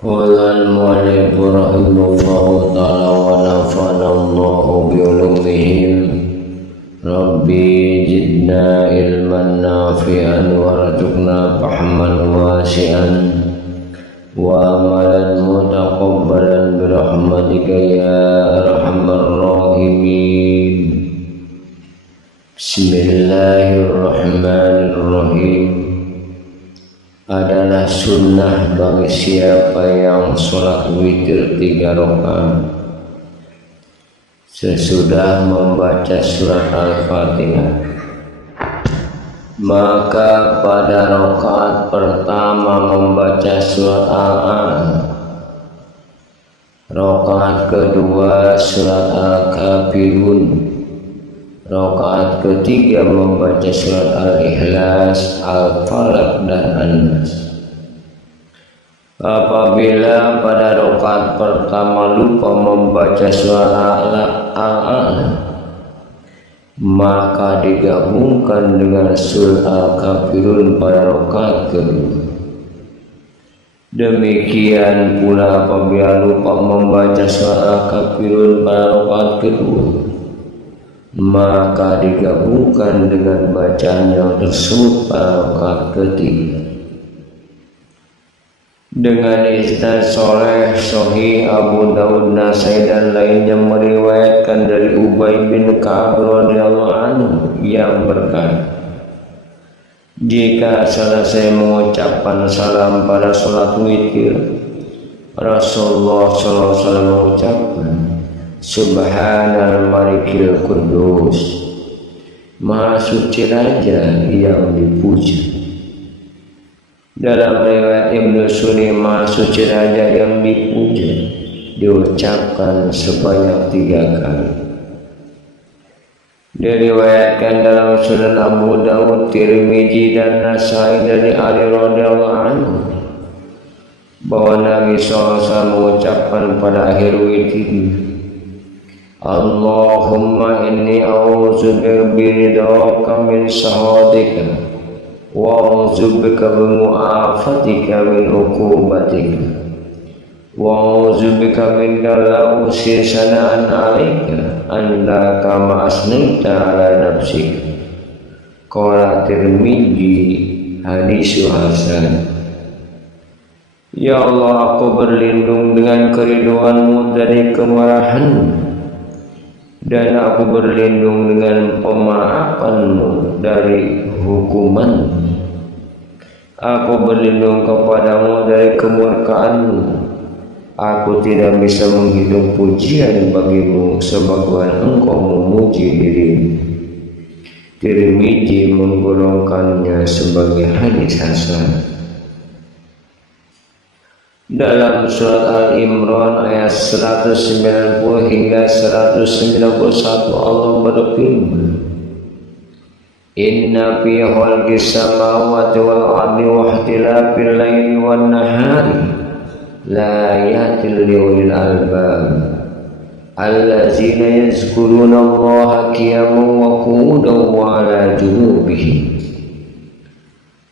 Qala al-mu'allif rahimahullahu ta'ala wa nafa'ana Allahu bi ulumihim. Rabbi zidna ilman nafi'an warzuqna fahman wasi'an wa amalan mutaqabbalan bi rahmatika ya arhamar rahimin. Bismillahirrahmanirrahim. Adalah sunnah bagi siapa yang sholat witir 3 rakaat sesudah membaca surat Al-Fatihah, maka pada rakaat pertama membaca surat Al-A'la, rakaat kedua surat Al-Kafirun, rakaat ketiga membaca surat Al-Ikhlas, Al-Falaq dan An-Nas. Apabila pada rakaat pertama lupa membaca surat Al-A'la, maka digabungkan dengan surat Al-Kafirun pada rakaat kedua. Demikian pula apabila lupa membaca surat Al-Kafirun pada rakaat kedua, maka digabungkan dengan bacaan yang tersebut pada rakaat ketiga. Dengan isnad sahih Abu Dawud, Nasai dan lainnya meriwayatkan dari Ubay bin Ka'ab radhiyallahu anhu yang berkata, jika selesai mengucapkan salam pada sholat witir, Rasulullah SAW mengucapkan, Subhanal Malikil Kudus, Maha Suci Raja yang dipuji. Dalam riwayat Ibnu Sunni, Maha Suci Raja yang dipuja diucapkan sebanyak 3 kali. Diriwayatkan dalam Sunan Abu Dawud, Tirmizi dan Nasai dari Ali radhiyallahu anhu bahwa Nabi SAW mengucapkan pada akhir witir, Allahumma inni a'udzubika biridhaka min sakhatika wa a'udzubika bimu'afatika min uqubatika wa a'udzubika min la uhsi sana'an 'alaika anta kama asnaita 'ala nafsika. Qala Tirmizi, hadis hasan. Ya Allah, aku berlindung dengan keridhoanmu dari kemarahanmu, dan aku berlindung dengan pemaafanmu dari hukumanmu. Aku berlindung kepadamu dari kemurkaanmu. Aku tidak bisa menghitung pujian bagimu sebagaimana engkau memuji dirimu. Tirmizi menggolongkannya sebagai hadis hasan. Dalam surat Al-Imran ayat 190 hingga 191 Allah berfirman, Inna fi khalqis samawati wal ardi wa ikhtilafil laili wan nahari la ayatin liulil albab allazina yazkuruna Allaha qiyaman wa qu'udan wa 'ala junubihim.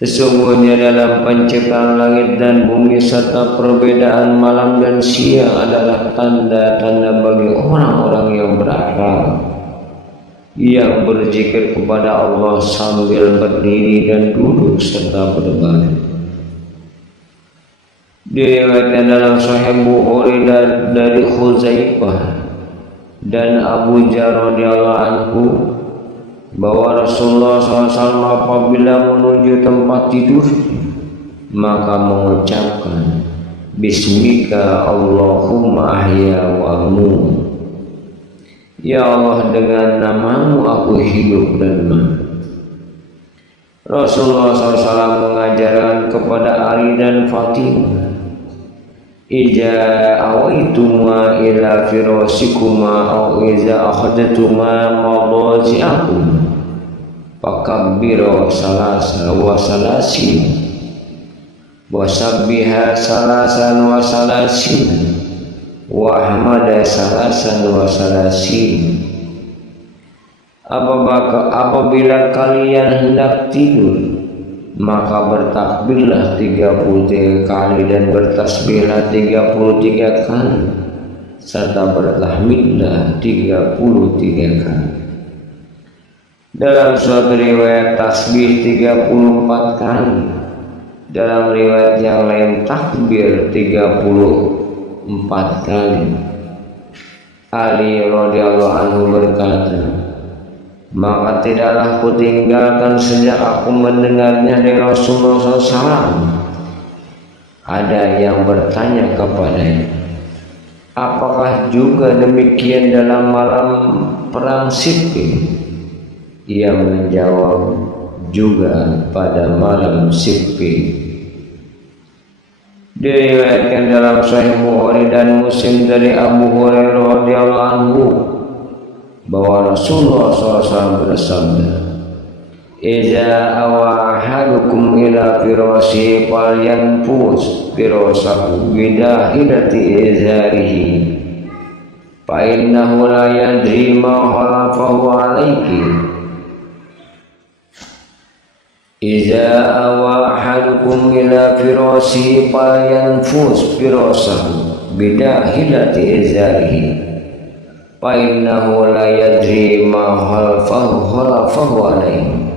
Sesungguhnya dalam penciptaan langit dan bumi serta perbedaan malam dan siang adalah tanda-tanda bagi orang-orang yang berakal, yang berzikir kepada Allah sambil berdiri dan duduk serta berbaring. Diriwayatkan dalam Sahih Bukhari dari Khuzaifah dan Abu Dzar radhiyallahu anhu bahwa Rasulullah SAW apabila menuju tempat tidur maka mengucapkan, Bismika Allahumma ahya wa amut. Ya Allah, dengan namamu aku hidup dan mati. Rasulullah SAW mengajarkan kepada Ali dan Fatimah, Iza awaituma ila firasikuma au iza akhadtuma madaji'akum fakabbiru salasa wa salasin wa sabbiha salasan wa salasin wa ahmada salasan wa salasin. Apabila kalian hendak tidur, maka bertakbirlah 33 kali dan bertasbihlah 33 kali serta bertahmidlah 33 kali. Dalam suatu riwayat tasbih 34 kali, dalam riwayat yang lain takbir 34 kali. Ali radhiyallahu anhu berkata, maka tidaklah kutinggalkan sejak aku mendengarnya dari Rasulullah SAW. Ada yang bertanya kepadanya, apakah juga demikian dalam malam perang Siffin? Ia menjawab, juga pada malam Siffin. Diriwayatkan dalam Sahih Bukhari dan Muslim dari Abu Hurairah radhiyallahu anhu bahwa Rasulullah SAW bersabda, "Iza awa ahadukum ila firashihi falyanfus firasahu bidahilati izarihi fa innahu la yadri ma khalafahu alayhi." Iza awa ahadukum ila firashihi falyanfus firasahu bidahilati izarihi fa innahu la yadri ma khalafahu alayhi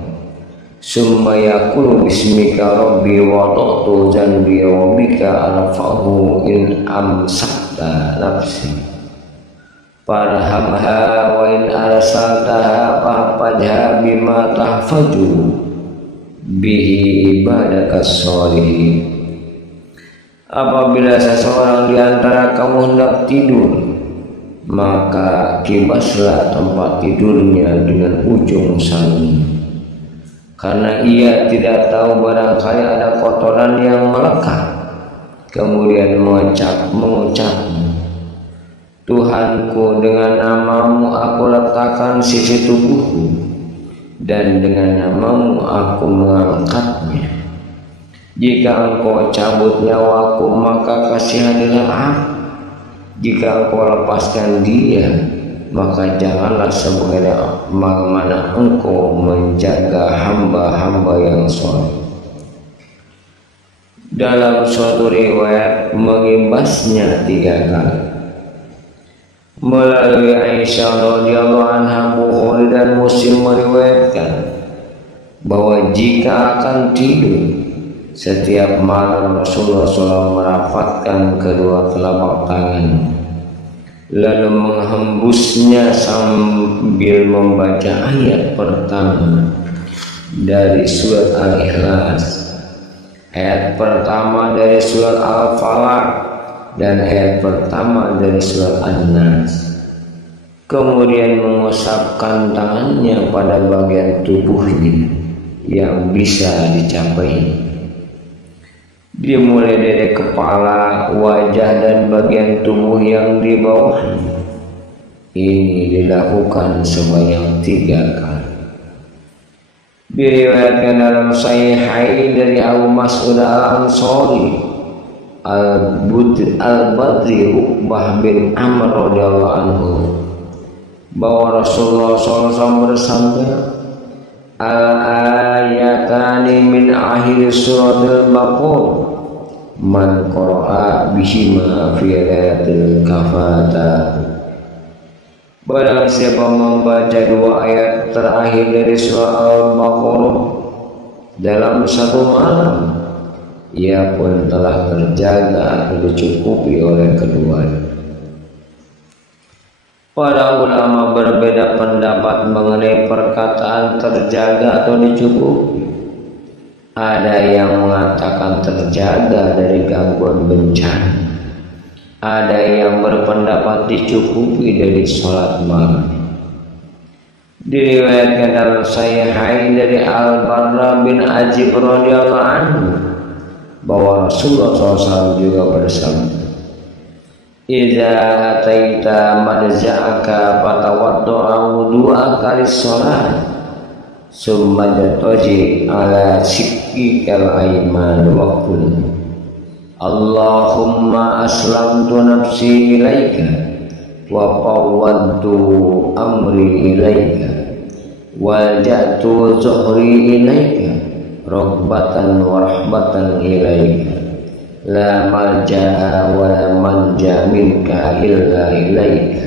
summa yaqulu bismika rabbi wa ta'tu zanbi wa bika alfahu in amsakta nafsi farhamha wa in arsaltaha fahfadha bima tahfadu bihi ibadaka sholihin. Apabila seseorang di antara kamu hendak tidur, maka kibaslah tempat tidurnya dengan ujung sarung, karena ia tidak tahu barangkali ada kotoran yang melekat. Kemudian mengucap, Tuhanku, dengan namamu aku letakkan sisi tubuhku, dan dengan namamu aku mengangkatnya. Jika engkau cabut nyawaku, maka kasihanilah aku. Jika engkau lepaskan dia, maka janganlah sebagaimana engkau menjaga hamba-hamba yang soleh. Dalam suatu riwayat mengimbasnya 3 kali. Melalui Aisyah radhiyallahu anha, Bukhari dan Muslim meriwayatkan bahwa jika akan tidur setiap malam Rasulullah SAW merapatkan kedua telapak tangan lalu menghembusnya sambil membaca ayat pertama dari surat Al-Ikhlas, ayat pertama dari surat Al-Falaq, dan ayat pertama dari surat An-Nas. Kemudian mengusapkan tangannya pada bagian tubuhnya yang bisa dicapai, dimulai dari kepala, wajah, dan bagian tubuh yang di bawahnya. Ini dilakukan sebanyak 3 kali. Diriwayatkan dalam Sahihain dari Abu Mas'ud Al-Ansari Al-Badri Uqbah bin Amr radhiyallahu anhu bahwa Rasulullah SAW bersabda, al-ayatani min akhir suratul Baqarah man qara'a bihima fi lailatul kafata. Barang siapa membaca 2 ayat terakhir dari surah Al-Baqarah dalam satu malam, ia pun telah terjaga atau dicukupi oleh keduanya. Para ulama berbeda pendapat mengenai perkataan terjaga atau dicukupi. Ada yang mengatakan terjaga dari gangguan bencana. Ada yang berpendapat dicukupi dari sholat malam. Diriwayatkan dalam Sahihain dari Al-Barra bin Azib radhiyallahu anhu bahwa Rasulullah SAW juga bersabda, "Idza ataita madja'aka fatawadda'a wudu'aka lis-shalah, summa jataji ala shiqqikal ayman wa qul Allahumma aslamtu nafsi ilaika wa fawwadtu amri ilaika wa ja'tu zuhri ilaika raghbatan wa rahbatan ilaika la malja'a wa la manja minka illa ilaika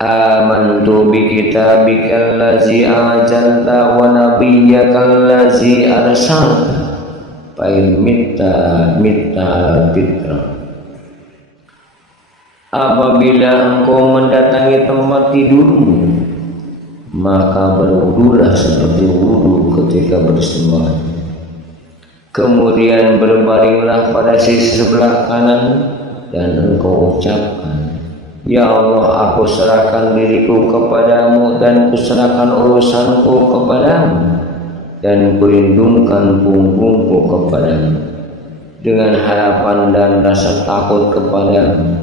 amantu bi kitabika allazi anzalta wa nabiyyaka allazi arsalta fa in mitta fitra. Apabila engkau mendatangi tempat tidurmu, maka berwudulah seperti wudu ketika bersembahyang. Kemudian berbaringlah pada sisi sebelah kanan dan engkau ucapkan, Ya Allah, aku serahkan diriku kepadamu dan kuserahkan urusanku kepadamu dan kulindungkan punggungku kepadamu dengan harapan dan rasa takut kepadamu.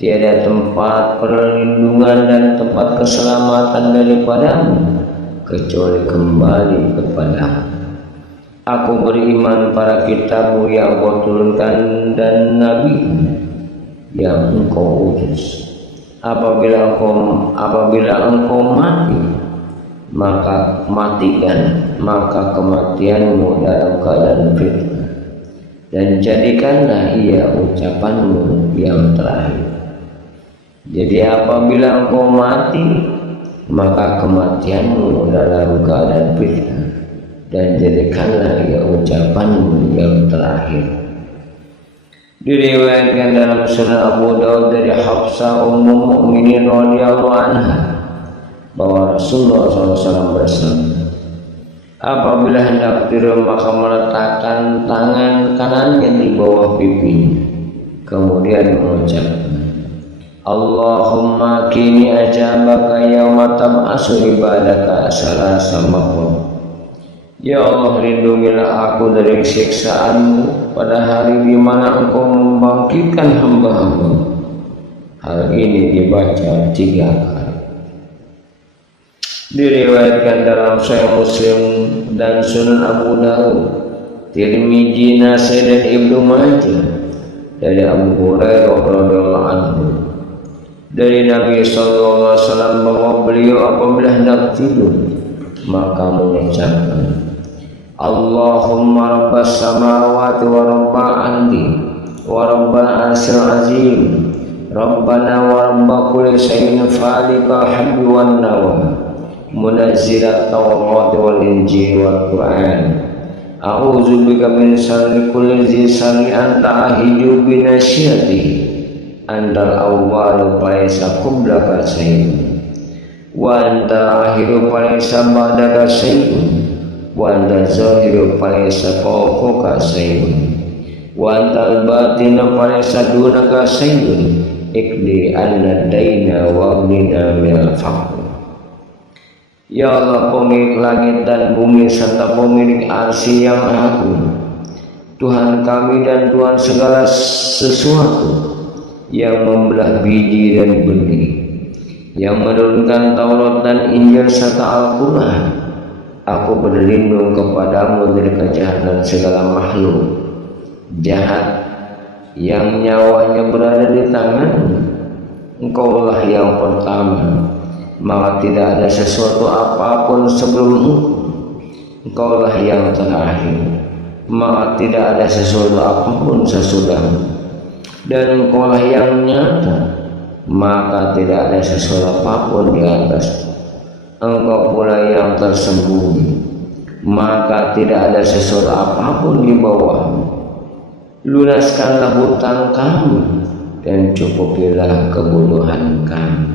Tiada tempat perlindungan dan tempat keselamatan daripadamu kecuali kembali kepadamu. Aku beriman pada kitabmu yang kau turunkan dan nabi yang engkau utus. Apabila engkau mati, maka matikan, maka kematianmu dalam keadaan fitnah, dan jadikanlah ia ucapanmu yang terakhir. Jadi apabila engkau mati, maka kematianmu dalam keadaan fitnah, dan jadikanlah ia ucapanmu yang terakhir. Diriwayatkan dalam Sunan Abu Daud dari Hafsah Ummul Mukminin radhiyallahu anha bahwa Rasulullah SAW bersabda, apabila hendak tidur maka meletakkan tangan kanannya di bawah pipinya, kemudian mengucapkan, Allahumma kini ajabaka yawma tab'asu ibadaka salasa marrat. Ya Allah, lindungilah aku dari siksaanmu pada hari di mana engkau membangkitkan hamba-hamba. Hal ini dibaca 3 kali. Diriwayatkan dalam Sahih Muslim dan Sunan Abu Daud, Tirmidzi, Nasai dan Ibnu Majah dari Abu Hurairah radhiyallahu anhu dari Nabi sallallahu alaihi wasallam bahwa beliau apabila hendak tidur maka mengucapkan, Allahumma rabbas samawati wa rabbal ardi wa rabbal arsyil azim rabbana wa rabba kulli shay'in faliqal habbi wan nawa munazzilat tawrat wal injil wal qur'an a'udzu bika min syarri kulli dzi syarri anta ahiju bi nasyatihi antal awwal falaysa qablaka syai'un wa anta akhiru falaysa ba'daka syai'un wa anta zahiru falaysa fawqaka syai'un wa anta al-batinu falaysa dunaka syai'un ikdi anna daina wa amnina minal faqr. Ya Allah, pemilik langit dan bumi serta pemilik arsy yang agung, Tuhan kami dan Tuhan segala sesuatu yang membelah biji dan benih, yang menurunkan Taurat dan Injil serta Al-Quran, aku berlindung kepadamu dari kejahatan segala makhluk jahat yang nyawanya berada di tanganmu. Engkaulah yang pertama, maka tidak ada sesuatu apapun sebelummu. Engkaulah yang terakhir, maka tidak ada sesuatu apapun sesudahmu. Dan engkaulah yang nyata, maka tidak ada sesuatu apapun di atas. Engkau pula yang tersembunyi, maka tidak ada sesuatu apapun di bawahmu. Lunaskanlah hutang kami dan cukupilah kebutuhan kami.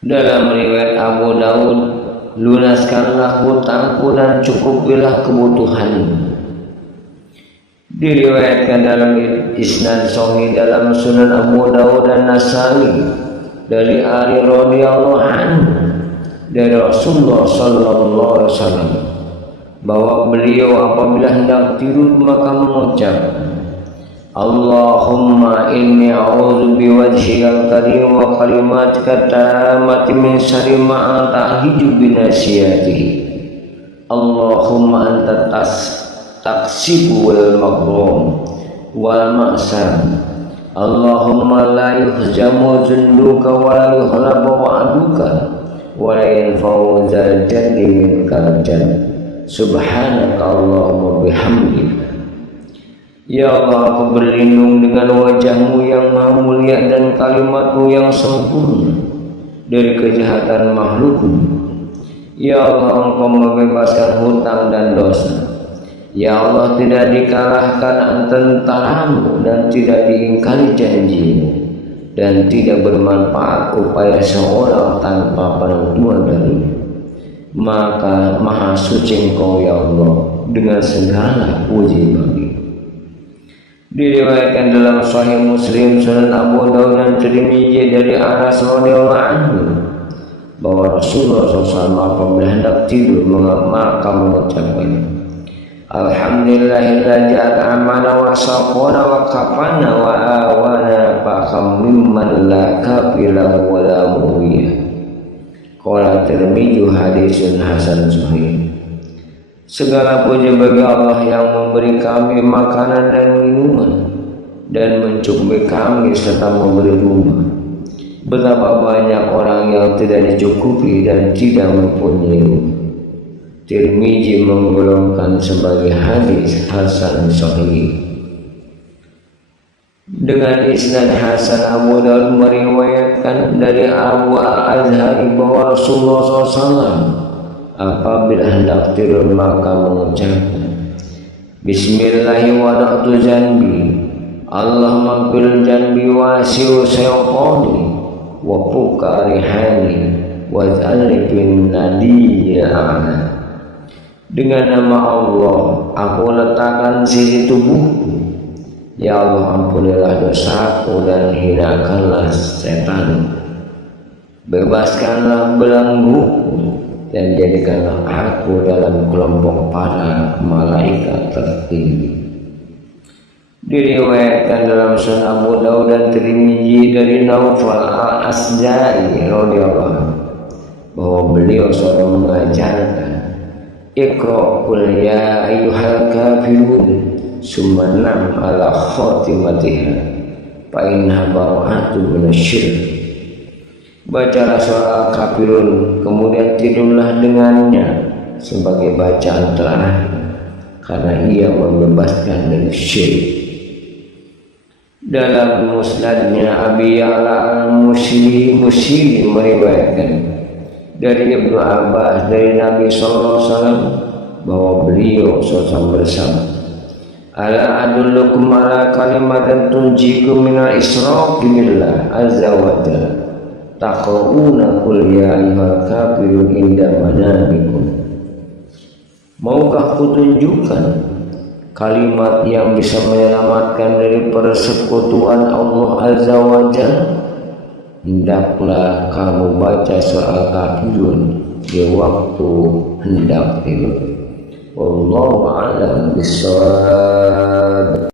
Dalam riwayat Abu Daud, lunaskanlah hutangku dan cukupilah kebutuhanmu. Diriwayatkan dalam isnad sahih dalam Sunan Abu Daud dan Nasai dari Ali radhiyallahu anhu dari Rasulullah sallallahu alaihi wasallam bahwa beliau apabila hendak tidur maka mengucapkan, Allahumma inni a'udzu biwajhikal karim wa kalimatika tammati min syarri ma ta'hiju bi nasyatihi. Allahumma anta taksibu wal maghrum wal ma'sam. Allahumma la yuhjamu junduka wa la yuhlabu wa'duka wa la yanfa'u zal jaddi minkal jadd. Subhanaka Allahumma bihamdika. Ya Allah, aku berlindung dengan wajah-Mu yang maha mulia dan kalimat-Mu yang sempurna dari kejahatan makhluk-Mu. Ya Allah, Engkau membebaskan hutang dan dosa. Ya Allah, tidak dikalahkan tentaramu dan tidak diingkari janji-Mu, dan tidak bermanfaat upaya seorang tanpa penentuan dari-Mu. Maka maha suci Engkau ya Allah, dengan segala puji bagi. Diriwayatkan dalam Sahih Muslim, Sunan Abu Dawud dan Tirmidzi dari Anas radhiyallahu anhu bahwa Rasulullah SAW apabila hendak tidur maka mengucapkan Alhamdulillahilladzi at'amana wa saqana wa kafana wa awana fa kam mimman la kafila wa la mu'iyah. Qala Tirmidzi hadisun hasan sahih. Segala puji bagi Allah yang memberi kami makanan dan minuman dan mencukupi kami serta memberi rumah. Betapa banyak orang yang tidak dicukupi dan tidak mempunyai rumah. Tirmidzi menggolongkan sebagai hadis hasan sahih. Dengan isnad hasan, Abu Dawud meriwayatkan dari Abu Al-Azhari bahwa Rasulullah SAW apabila hendak tidur maka mengucapkan Bismillahi wada'tu janbi Allahumma fil janbi wasi'u sayqani wa fuka rihani wa zalli bin nadiyya a'la. Dengan nama Allah aku letakkan sisi tubuhku. Ya Allah, ampunilah dosaku dan hinakanlah setan. Bebaskanlah belengguku dan jadikanlah aku dalam kelompok para malaikat tertinggi. Diriwayatkan dalam Sunan Abu Dawud dan Tirmidzi dari Naufal al-Asja'i radhiyallahu anhu bahwa beliau selalu mengajarkan Iqra qul ya ayyuhal kafirun summa nam ala khatimatiha fa inna bara'atu minasyirik. Bacalah surah Al-Kafirun kemudian tidurlah dengannya sebagai bacaan terakhir karena ia membebaskan dari syirik. Dalam musnadnya Abi Ya'la al-Musili meriwayatkan dari Ibnu Abbas dari Nabi SAW bahwa beliau SAW bersama Ala adullukum ala kalimatin tunjikum minal israqi billah azza wa jalla taqra'una qul ya ayyuhal kafirun inda manamikum. Maukah kutunjukkan kalimat yang bisa menyelamatkan dari persekutuan Allah azza wa jalla? Hendaklah kamu baca surah Al-Kafirun di waktu hendak tidur. Wallahu a'lam bishawab.